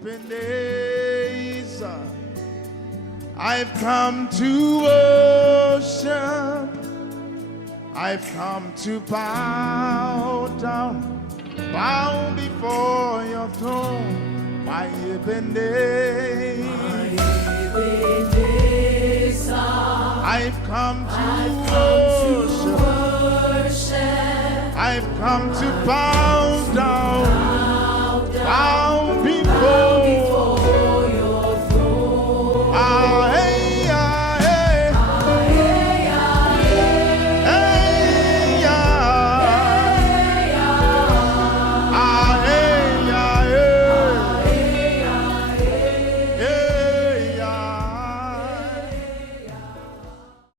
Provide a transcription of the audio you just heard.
Ebenezer, I've come to worship. I've come to bow down, bow before your throne, my Ebenezer. I've come to worship. I've come to bow down, bow